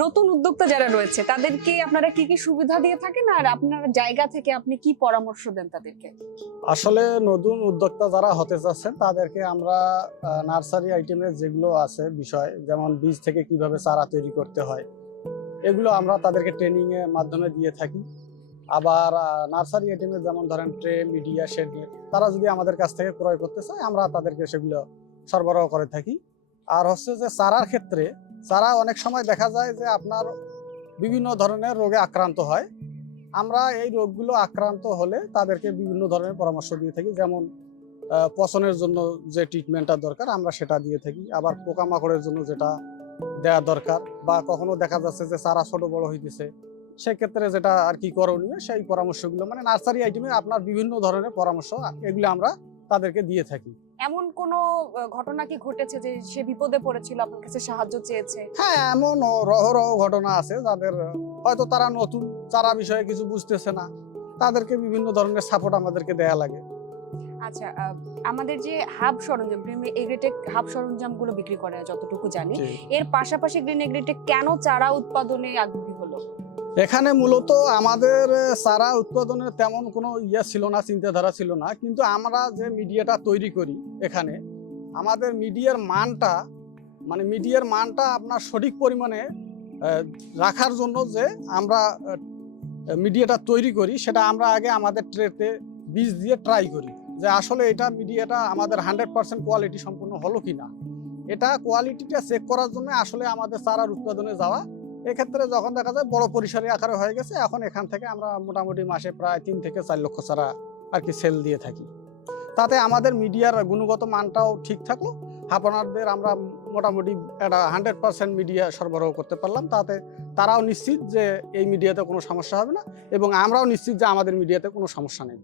নতুন উদ্যোক্তা যারা রয়েছে, তাদেরকে আপনারা কি কি সুবিধা দিয়ে থাকেন? আর আপনার জায়গা থেকে আপনি কি পরামর্শ দেন তাদেরকে? আসলে নতুন উদ্যোক্তা যারা হতে চাচ্ছেন, তাদেরকে আমরা নার্সারি আইটেমের যেগুলো আছে বিষয়, যেমন বীজ থেকে কীভাবে চারা তৈরি করতে হয়, এগুলো আমরা তাদেরকে ট্রেনিং এর মাধ্যমে দিয়ে থাকি। আবার নার্সারি আইটেমের যেমন ধরেন ট্রে, মিডিয়া শেডনেট তারা যদি আমাদের কাছ থেকে ক্রয় করতে চায়, আমরা তাদেরকে সেগুলো সরবরাহ করে থাকি। আর হচ্ছে যে চারার ক্ষেত্রে চারা অনেক সময় দেখা যায় যে আপনার বিভিন্ন ধরনের রোগে আক্রান্ত হয়, আমরা এই রোগগুলো আক্রান্ত হলে তাদেরকে বিভিন্ন ধরনের পরামর্শ দিয়ে থাকি। যেমন পচনের জন্য যে ট্রিটমেন্টটা দরকার, আমরা সেটা দিয়ে থাকি। আবার পোকামাকড়ের জন্য যেটা দেওয়া দরকার বা কখনো দেখা যাচ্ছে যে চারা ছোট বড় হইতেছে, সেক্ষেত্রে যেটা আর কি করণীয়, সেই পরামর্শগুলো মানে নার্সারি আইটেমে আপনার বিভিন্ন ধরনের পরামর্শ, এগুলো আমরা তাদেরকে দিয়ে থাকি। এমন কোনো ঘটনা কি ঘটেছে যে সে বিপদে পড়েছিল আপনার কাছে সাহায্য চেয়েছে? হ্যাঁ এমন রহ রহ ঘটনা আছে যাদের হয়তো তারা নতুন চারা বিষয়ে কিছু বুঝতেছে না। তাদেরকে বিভিন্ন ধরনের সাপোর্ট আমাদেরকে দেয়া লাগে। আচ্ছা আমাদের যে হাব সরঞ্জাম গ্রিন এগ্রিটেক হাব সরঞ্জামগুলো বিক্রি করে যতটুকু জানি এর পাশাপাশি গ্রিন এগ্রিটেক কেন চারা উৎপাদনে আগ্রহী? এখানে মূলত আমাদের চারা উৎপাদনের তেমন কোনো ইয়ে ছিল না, চিন্তাধারা ছিল না। কিন্তু আমরা যে মিডিয়াটা তৈরি করি এখানে, আমাদের মিডিয়ার মানটা মানে মিডিয়ার মানটা আপনার সঠিক পরিমাণে রাখার জন্য যে আমরা মিডিয়াটা তৈরি করি, সেটা আমরা আগে আমাদের ট্রেতে বীজ দিয়ে ট্রাই করি। যে আসলে এটা মিডিয়াটা আমাদের হান্ড্রেড পার্সেন্ট কোয়ালিটি সম্পূর্ণ হলো কি না এটা কোয়ালিটিটা চেক করার জন্য আসলে আমাদের চারার উৎপাদনে যাওয়া এক্ষেত্রে যখন দেখা যায় বড় পরিসরে আকারে হয়ে গেছে, এখন এখান থেকে আমরা মোটামুটি মাসে প্রায় তিন থেকে চার লক্ষ ছাড়া আর কি সেল দিয়ে থাকি। তাতে আমাদের মিডিয়ার গুণগত মানটাও ঠিক থাকল। আপনাদের আমরা মোটামুটি একটা হান্ড্রেড পার্সেন্ট মিডিয়া সরবরাহ করতে পারলাম। তাতে তারাও নিশ্চিত যে এই মিডিয়াতে কোনো সমস্যা হবে না এবং আমরাও নিশ্চিত যে আমাদের মিডিয়াতে কোনো সমস্যা নেই।